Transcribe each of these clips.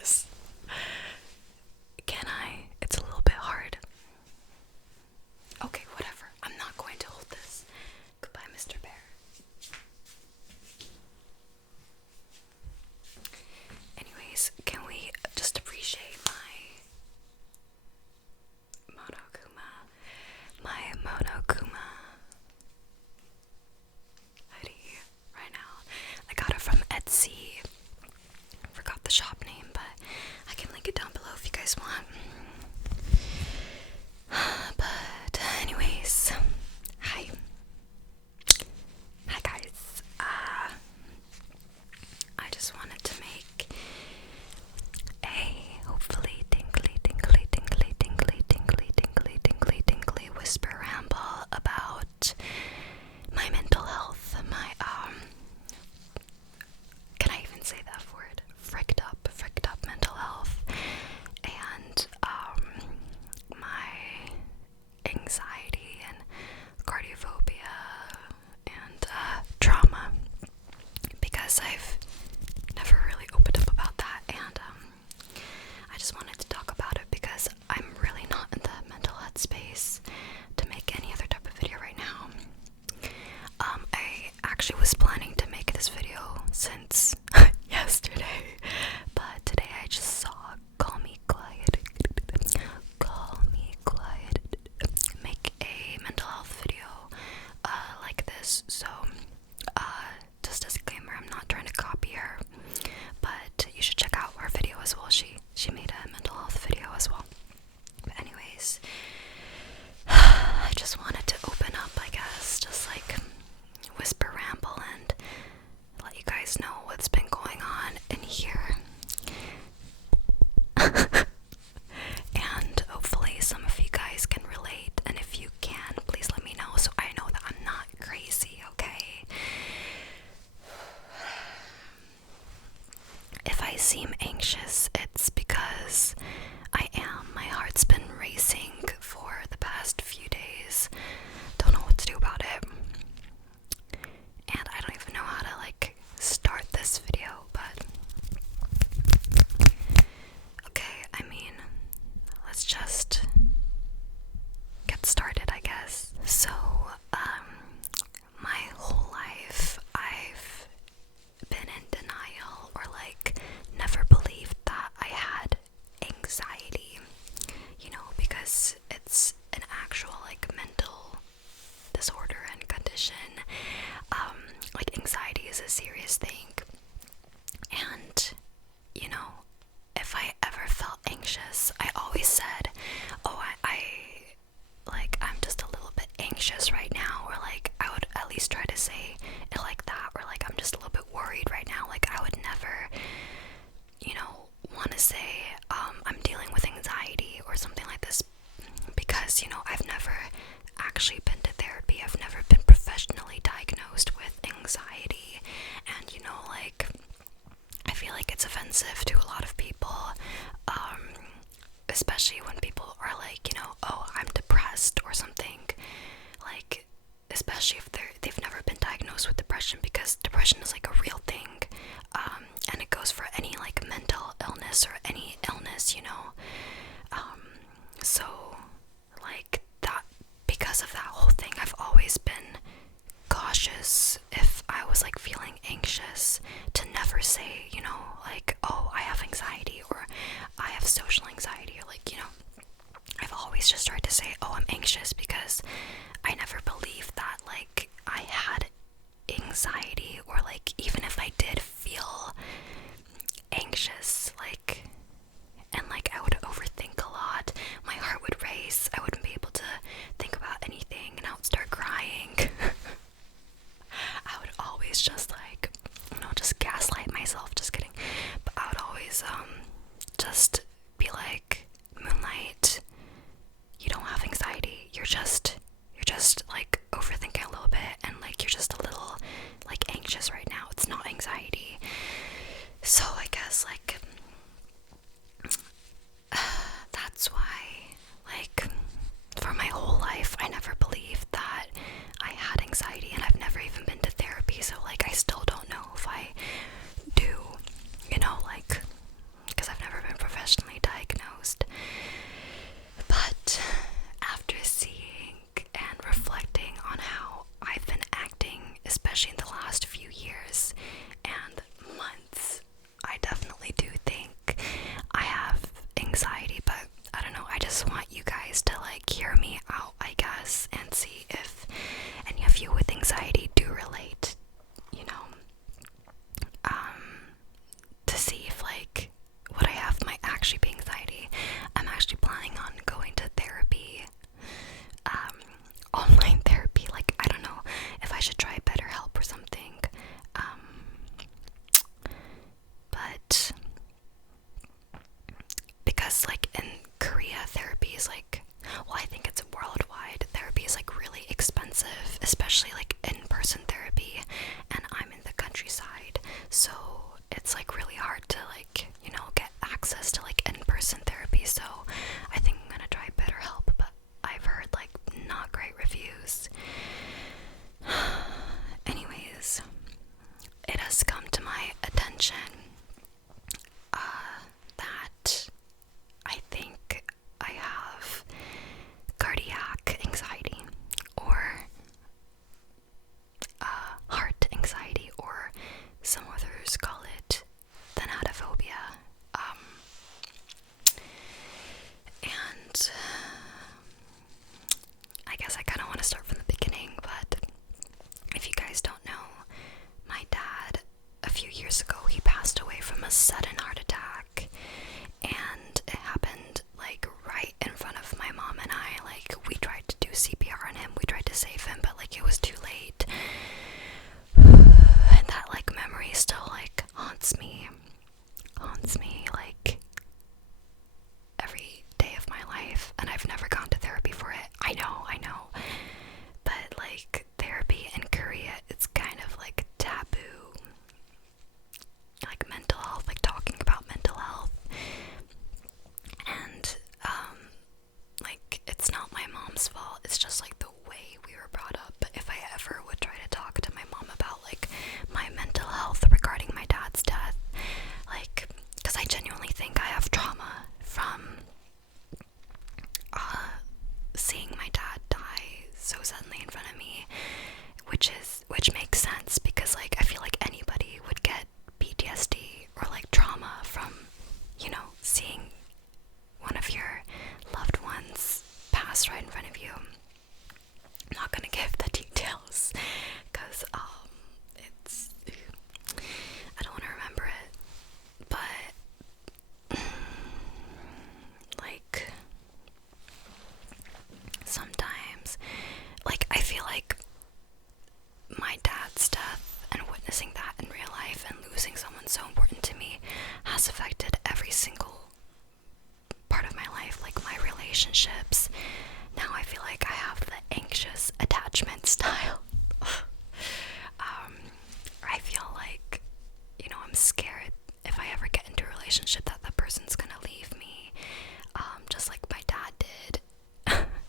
this. Can I? It's a little bit hard. Okay, whatever. I'm not going to hold this. Goodbye, Mr. Bear. Anyways, can we just appreciate my Monokuma hoodie right now? I got it from Etsy. Forgot the shop name, but I can link it down below if you guys want. But anyways, hi guys. I just wanted to make a hopefully tinkly whisper ramble about my mental health, my can I even say that word? Fricked up mental health, and my anxiety and cardiophobia and trauma, because I've never really opened up about that, and I just wanted to talk about it because I'm really not in the mental health space to make any other type of video right now. I actually was planning to make this video since yesterday, but today I just saw Call Me Quiet make a mental health video like this. So just a disclaimer, I'm not trying to copy her, but you should check out her video as well. She made a mental health video as well. But anyways, I just wanted to open up, I guess, just like whisper ramble and let you guys know what's been going on in here. And hopefully some of you guys can relate, and if you can, please let me know so I know that I'm not crazy, okay? If I seem anxious, it's because I am. My heart's been racing for the past few days. Don't know what to do about it. And I don't even know how to start this video, but okay, I mean, let's just get started, I guess. So, my whole life I've been in denial, or never believed that I had anxiety, because it's an actual mental disorder and condition. Anxiety is a serious thing, and if I ever felt anxious, I always said, oh, I'm just a little bit anxious right now, or I would at least try to say it like that, or I'm just a little bit worried right now. I would never want to say I'm dealing with anxiety or something like this, because I've never actually been to therapy. I've never been professionally diagnosed with anxiety, and I feel like it's offensive to a lot of people, especially when people are oh, I'm depressed or something, especially if they've never been diagnosed with depression, because depression is a real thing, and it goes for any mental illness or any illness, so that, because of that whole thing, I've always been cautious if I was feeling anxious to never say, oh, I have anxiety, or I have social anxiety, or I've always just tried to say, oh, I'm anxious, because I never believed that I had anxiety, or even if I did feel anxious, and I would overthink a lot, my heart would race, I wouldn't be able to think about anything, and I would start crying. I would always just just gaslight myself, just kidding, but I would always just be like, Moonlight, you don't have anxiety, you're just overthinking a little bit, and you're just a little anxious right now, it's not anxiety. So I guess that's why for my whole life I never believed that I had anxiety, and I've never even been to therapy, so, I still don't know if I do, because I've never a sudden heart attack, and it happened like right in front of my mom and I. Like, we tried to do CPR on him, we tried to save him, but like it was too late. And that like memory still like haunts me like every day of my life, and I've never gone to therapy for it. I know, but like therapy in Korea, it's kind of like taboo, like mental health, like talking about mental health. And like, it's not my mom's fault, it's just like the way we were brought up. But if I ever would try to talk to my mom about like my mental health regarding my dad's death, like, because I genuinely think I have trauma from seeing my dad die so suddenly in front of me, which makes sense, because like I feel like anybody would get PTSD or like trauma from, you know, seeing one of your loved ones pass right in front of you. I'm not gonna give the details because it's, I don't want to remember it, but like sometimes, like, I feel like my dad's death and witnessing that in real life and losing someone so important to me has affected every single part of my life, like my relationships. Now I feel like I have the anxious attachment style. I feel like, you know, I'm scared if I ever get into a relationship that the person's gonna leave me, just like my dad did.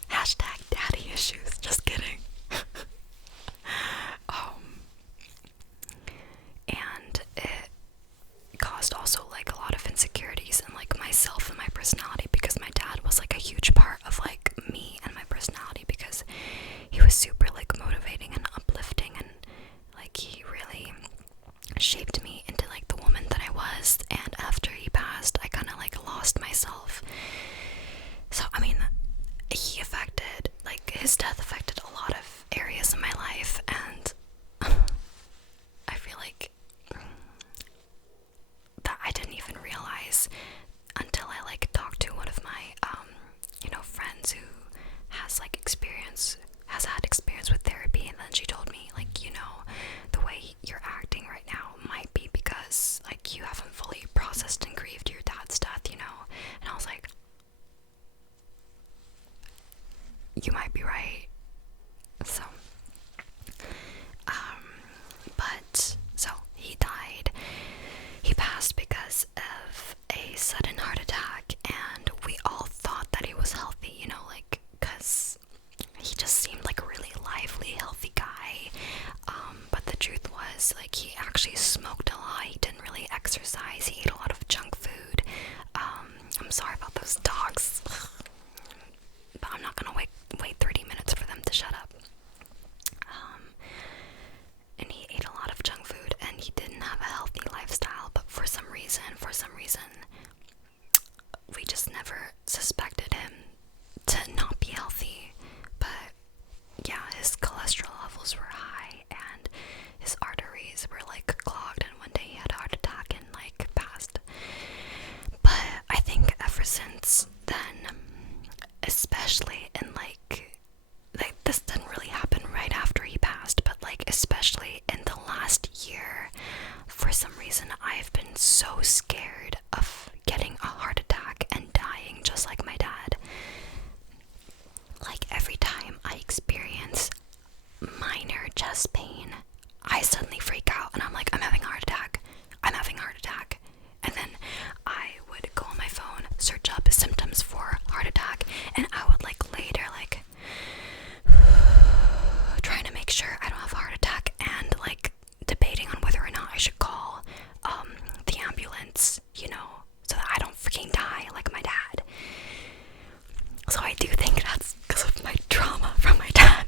Hashtag daddy issues, just kidding. And it caused also like a lot of insecurities in like myself and my personality, because my dad was like a huge part of like me and my personality, because he was super like motivating and uplifting, and like he really shaped me into like the woman that I was. And after he passed, I kind of like lost myself. So I mean, his death affected a lot of areas in my life, and I feel like that I didn't even realize until I like talked to one of my you know, friends who has had experience with therapy, and then she told me, like, you know, the way you're acting right now might be because like you haven't fully processed and grieved your dad's death, you know. And I was like, you might be right. So but so he died. He passed because of a sudden heart attack, and we all thought that he was healthy, you know, like, because he just seemed like a really lively, healthy guy. But the truth was, like, he actually smoked a lot, he didn't really exercise, he ate a lot of junk food. I'm sorry about those dogs, but I'm not gonna wait 30 minutes for them to shut up. And he ate a lot of junk food, and he didn't have a healthy lifestyle, but for some reason, we just never suspected him to not be healthy. But yeah, his cholesterol levels were high, and his arteries were like clogged, and one day he had a heart attack and like passed. But I think ever since then, especially in like this didn't really happen right after he passed, but like especially in the last year, for some reason I've been so scared of getting a heart attack and dying just like my dad. Like, every time I experience minor chest pain, I suddenly freak out and I'm like, I'm having a heart attack. And then I would go on my phone, search up symptoms for heart attack, and I would like later like trying to make sure I don't have a heart attack, and like debating on whether or not I should call the ambulance, you know, so that I don't freaking die like my dad. So I do think that's because of my trauma from my dad.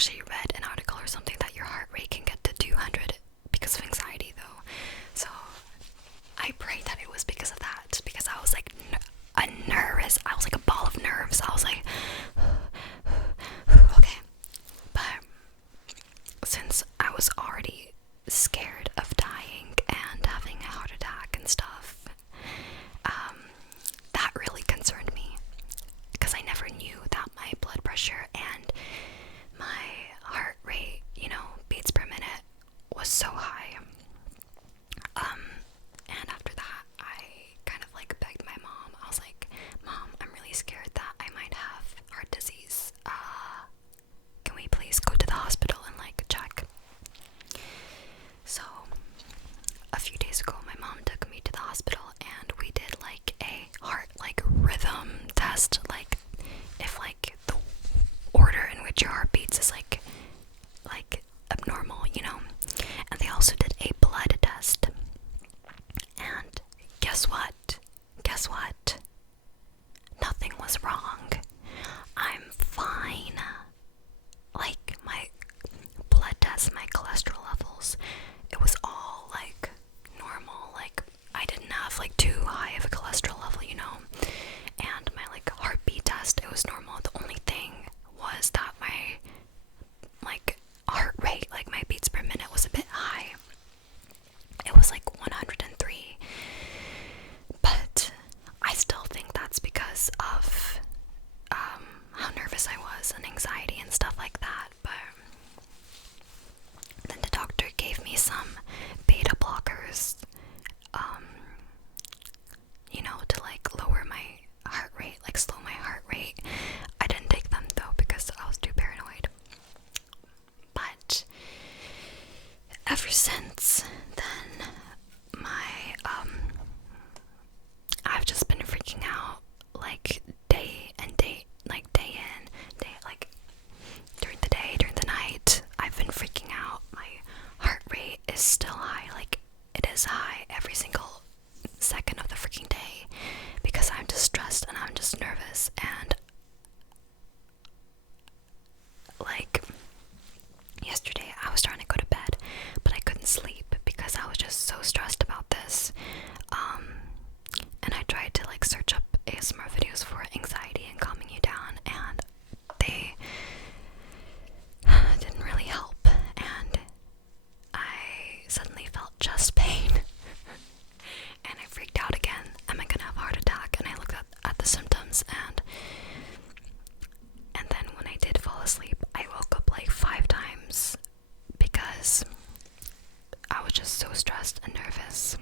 actually read an article or something that your heart rate can get to 200 because of anxiety though. So I prayed that it was because of that, because I was like nervous. I was like a ball of nerves. I was like, okay. But since I was already scared of dying and having a heart attack and stuff, that really concerned me, because I never knew that my blood pressure and my heart rate, beats per minute was so high. And after that, I kind of like begged my mom. I was like, Mom, I'm really scared that I might have heart disease. Can we please go to the hospital and like check? So a few days ago, my mom took me to the hospital and we did like a heart like rhythm test, like if like the order in which your heart beats is like abnormal, and they also did a blood test. And guess what? Nothing was wrong. I'm fine. Like my blood test, my cholesterol levels, it was all like normal. Like I didn't have like too high of a cholesterol level, and my like heartbeat test, it was normal. The only thing was that my like heart rate, like my beats per minute, was a bit high. It was like 103, but I still think that's because of how nervous I was and anxiety and stuff like that. But then the doctor gave me some beta blockers, to like lower my heart rate, like slow my heart rate. I didn't take them though because I was too paranoid. But ever since then, I've just been freaking out like day in, like during the day, during the night. I've been freaking out. My heart rate is still high, like it is high every single second of the freaking day, because I'm just stressed and I'm just nervous. And like yesterday I was trying to go to bed, but I couldn't sleep because I was just so stressed about this. And I tried to like search up ASMR videos for anxiety and calming you down, and they didn't really help. And I suddenly felt chest pain and I freaked out again. Am I gonna have a heart attack? And I looked at the symptoms, and then when I did fall asleep, I woke up like 5 times because I was just so stressed and nervous.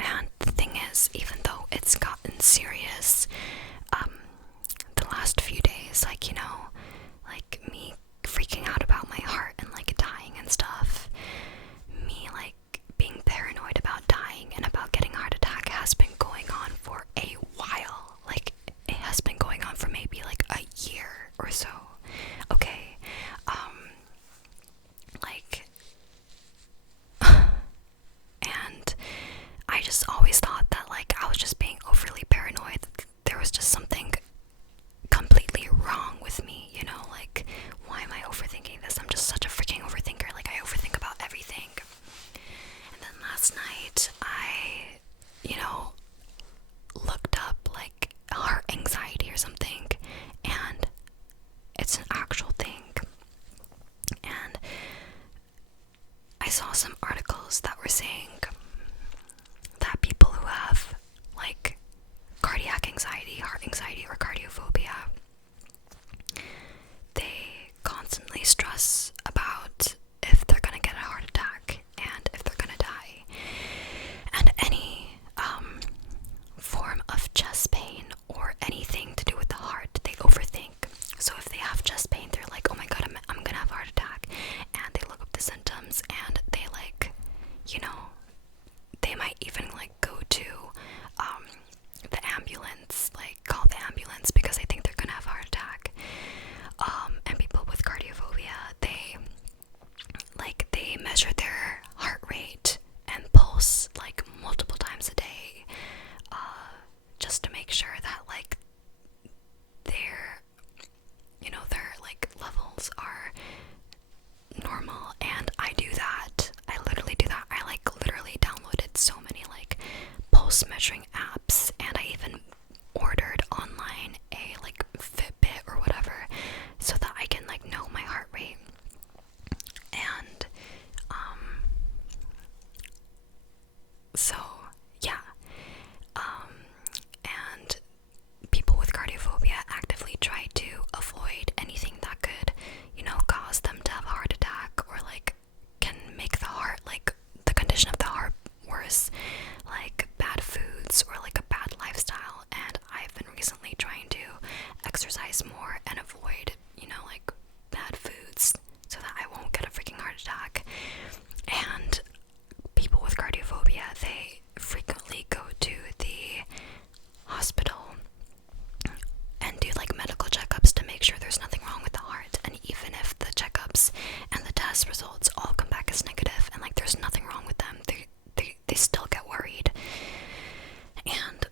And the thing is, even though it's gotten serious, the last few days, like me freaking out about my heart and like dying and stuff, me like being paranoid about dying and about getting a heart attack has been going on for a while. Like it has been going on for maybe like a year or so. Okay, like and I just always thought that like I was just being overly paranoid. There was just something completely wrong with me, like why am I overthinking this? I'm just such a freaking overthinker. Like I overthink about everything. And then last night I, looked up like heart anxiety or something, and it's an actual thing. And I saw some articles that were saying that people who have like cardiac anxiety, heart anxiety, or cardiophobia, they constantly stress about if they're gonna get a heart attack and if they're gonna die. And any form of chest pain or anything to do with the heart, they overthink. So if they have chest pain, they're like, oh my god, I'm gonna have a heart attack. And they look up the symptoms and they like, they might even like go to the ambulance, like call the ambulance because they think they're gonna have pulse measuring apps, and I even ordered online a like Fitbit or whatever so that I can like know my heart rate. And so yeah, and people with cardiophobia actively try to avoid anything that could, cause them to have a heart attack, or like can make the heart, like the condition of the heart, worse, like bad foods or like a bad lifestyle. And I've been recently trying to exercise more and avoid, like bad foods so that I won't get a freaking heart attack. And people with cardiophobia, they frequently go to the hospital and do like medical checkups to make sure there's nothing wrong with the heart. And even if the checkups and the test results all come back as negative and like there's nothing wrong with them, they still get worried. And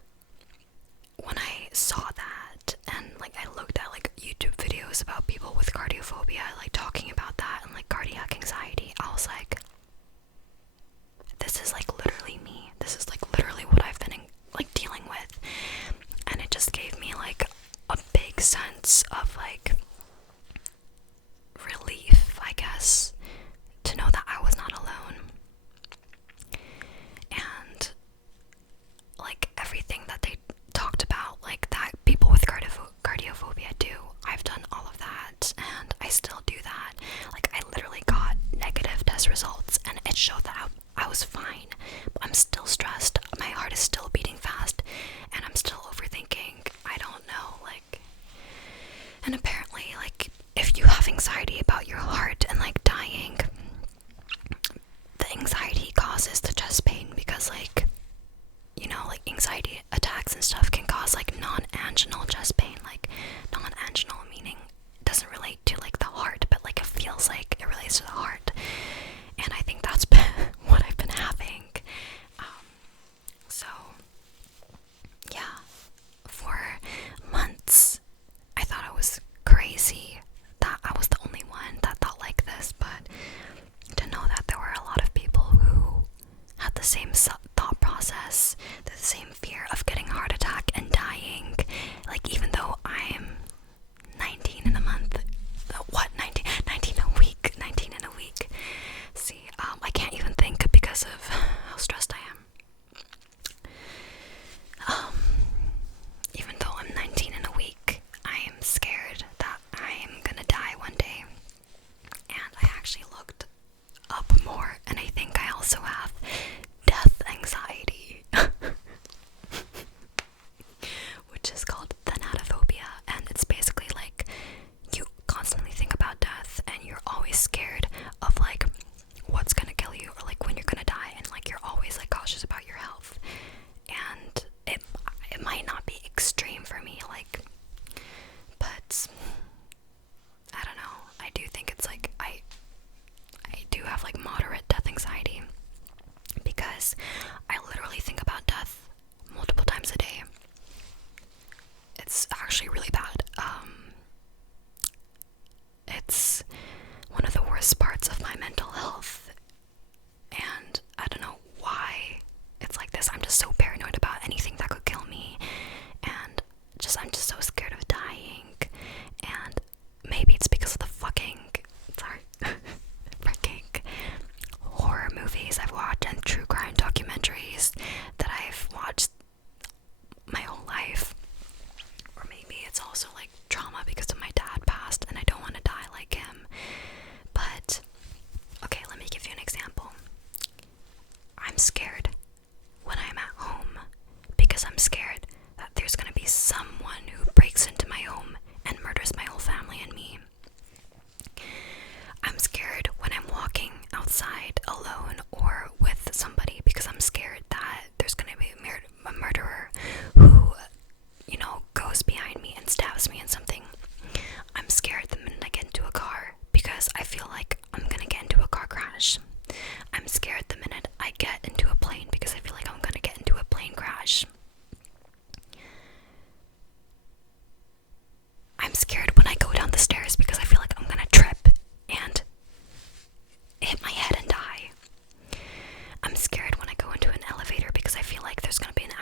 when I saw that, and like I looked at like YouTube videos about people with cardiophobia like talking about that and like cardiac anxiety, I was like, this is like literally me. This is like literally what I've been like dealing with. And it just gave me like a big sense of like relief, I guess, to know that I was not alone. And like everything that they talked about, like that people with cardiophobia do, I've done all of that, and I still do that. Like I literally got negative test results and it showed that I was fine, but I'm still stressed. My heart is still beating fast and I'm still overthinking. I don't know, like, and apparently like if you have anxiety about your heart and like dying, the anxiety causes the chest pain, because like, like anxiety attacks and stuff can cause like non-anginal chest pain. Like non-anginal meaning it doesn't relate to like the heart, but like it feels like it relates to the heart. And I think that's been what I've been having. So yeah, for months I thought I was crazy that I was the only one that thought like this, but to know that there were a lot of people who had the same thought process, the same fear of getting a heart attack and dying. Like even though I'm 19 in a month, 19 a week, 19 in a week. See, I can't even think because of how stressed I am. Even though I'm 19 in a week, I am scared that I am gonna die one day. And I actually looked up more, and I think I also have death anxiety, which is called thanatophobia, and it's basically like you constantly think about death and you're always scared of like what's gonna kill you or like when you're gonna die, and like you're always like cautious about your health. And it might not be extreme for me, like, but I don't know, I do think it's like I do have like moderate death anxiety, because I literally think about death multiple times a day. It's actually really bad. It's one of the worst parts of my mental health, and I don't know why it's like this. I'm just so paranoid about anything that could kill me, and I'm just so scared of dying. And maybe it's because of the freaking horror movies I've watched and true crime documentaries that I've watched my whole life. Or maybe it's also like trauma because of my dad passed and I don't want to die like him. But okay, let me give you an example. I'm scared when I'm at home because I'm scared that there's gonna be someone who breaks into my home and murders my whole family and me. I'm scared when I'm walking outside alone or with somebody because I'm scared that there's gonna be a murderer who, goes behind me and stabs me in something. I'm scared the minute I get into a car because I feel like I'm gonna get into a car crash. I'm scared the minute I get into a plane because I feel like I'm gonna get into a plane crash. I'm scared when I go down the stairs because I feel like I'm gonna trip and hit my head and die. I'm scared when I go into an elevator because I feel like there's gonna be an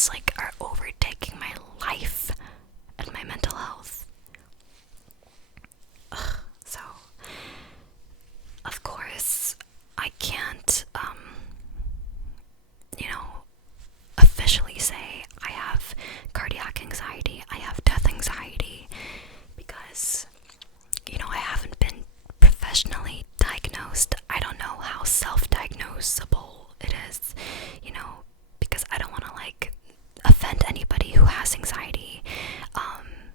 thoughts like are overtaking my life and my mental health. So, of course, I can't, officially say I have cardiac anxiety, I have death anxiety, because, I haven't been professionally diagnosed. I don't know how self-diagnosable it is, because I don't want to, like, offend anybody who has anxiety,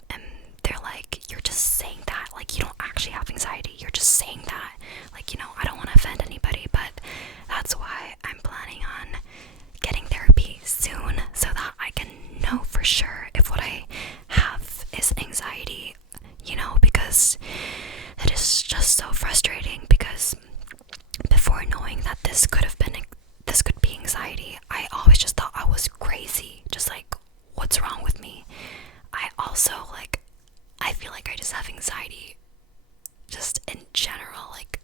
and they're like, you're just saying that, like, you don't actually have anxiety, you're just saying that, like, I don't want to offend anybody, but that's why I'm planning on getting therapy soon, so that I can know for sure if what I have is anxiety, because it is just so frustrating, because before knowing that this could be anxiety, I always just thought I was crazy, just like, what's wrong with me? I also, like, I feel like I just have anxiety just in general, like,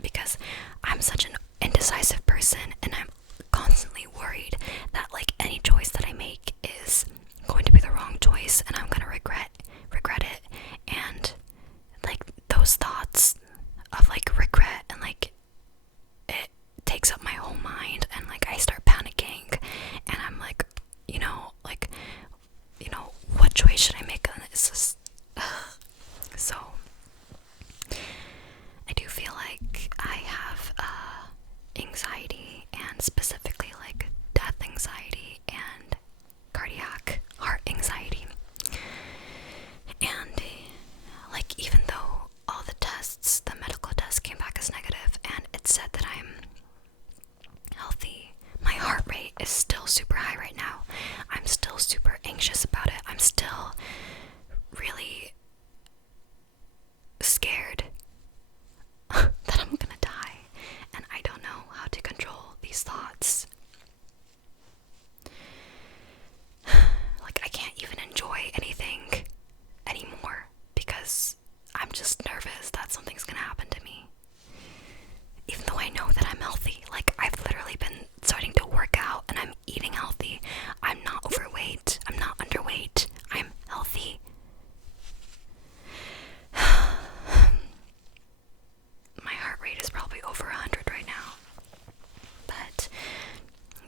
because I'm such an indecisive person, and I'm constantly worried that, like, any choice that I make is going to be the wrong choice, and I'm gonna regret it, and, like, those thoughts of, like, regret, and, like, it takes up my whole mind, and, like, I start panicking, and I'm like, what choice should I make? And it's just, so, I do feel like I have, anxiety, and specifically, like, death anxiety, and cardiac heart anxiety, and, like, even though all the medical tests came back as negative, and it said that I'm healthy, my heart rate is still super high right now. I'm still super anxious about it. I'm still really scared that I'm gonna die, and I don't know how to control these thoughts. Like, I can't even enjoy anything anymore, because I'm just nervous that something's gonna happen to me. Even though I know that I'm healthy, like, I've literally been starting to work out, and I'm eating healthy. I'm not overweight, I'm not underweight, I'm healthy. My heart rate is probably over 100 right now. But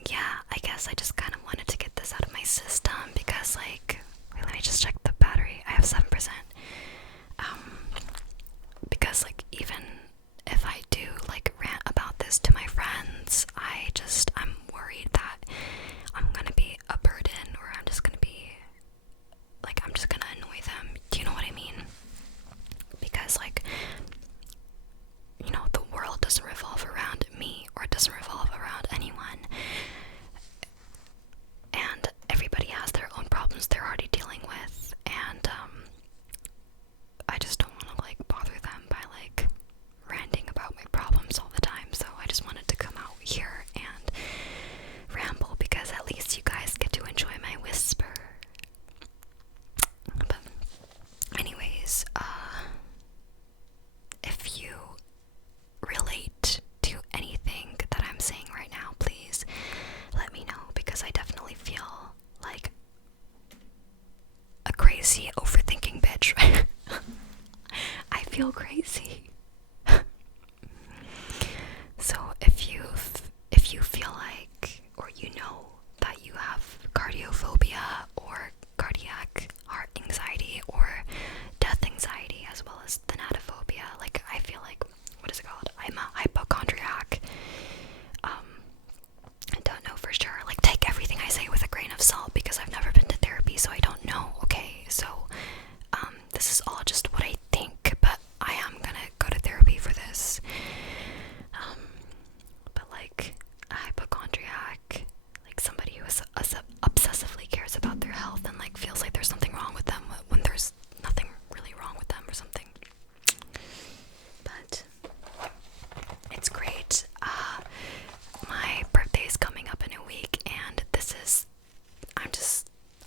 yeah, I guess I just kind of wanted to get this out of my system, because, like, wait, let me just check the battery. I have 7%. Because, like, even if I do, like, rant about this to my friends, I'm worried that I'm gonna be a burden, or I'm just gonna annoy them. Do you know what I mean? Because, like, the world doesn't revolve around me, or it doesn't revolve around anyone. And everybody has their own problems they're already dealing with, and, I just don't want to, like, bother them by, like, ranting about my problems all the time, so I just wanted to come out here and ramble, because at least you guys get to enjoy my whisper. But anyways, if you relate to anything that I'm saying right now, please let me know, because I definitely feel like a crazy overthinking bitch. I feel crazy. So if you feel like, or that you have cardiophobia, or cardiac heart anxiety, or death anxiety, as well as thanatophobia, like, I feel like, what is it called? I'm a hypochondriac. I don't know for sure. Like, take everything I say with a grain of salt, because I've never been to therapy, so I don't know. Okay, so this is all just what I think, but I am gonna go to therapy for this. But, like, a hypochondriac, like, somebody who obsessively cares about their health, and, like, feels like there's something wrong with them when there's nothing really wrong with them, or something. But it's great. My birthday is coming up in a week, and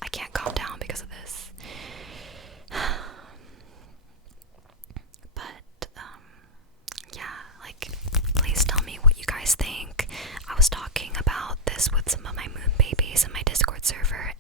I can't calm down because of this. But, yeah, like, please tell me what you guys think. I was talking about this with some of my moon babies, in my Discord server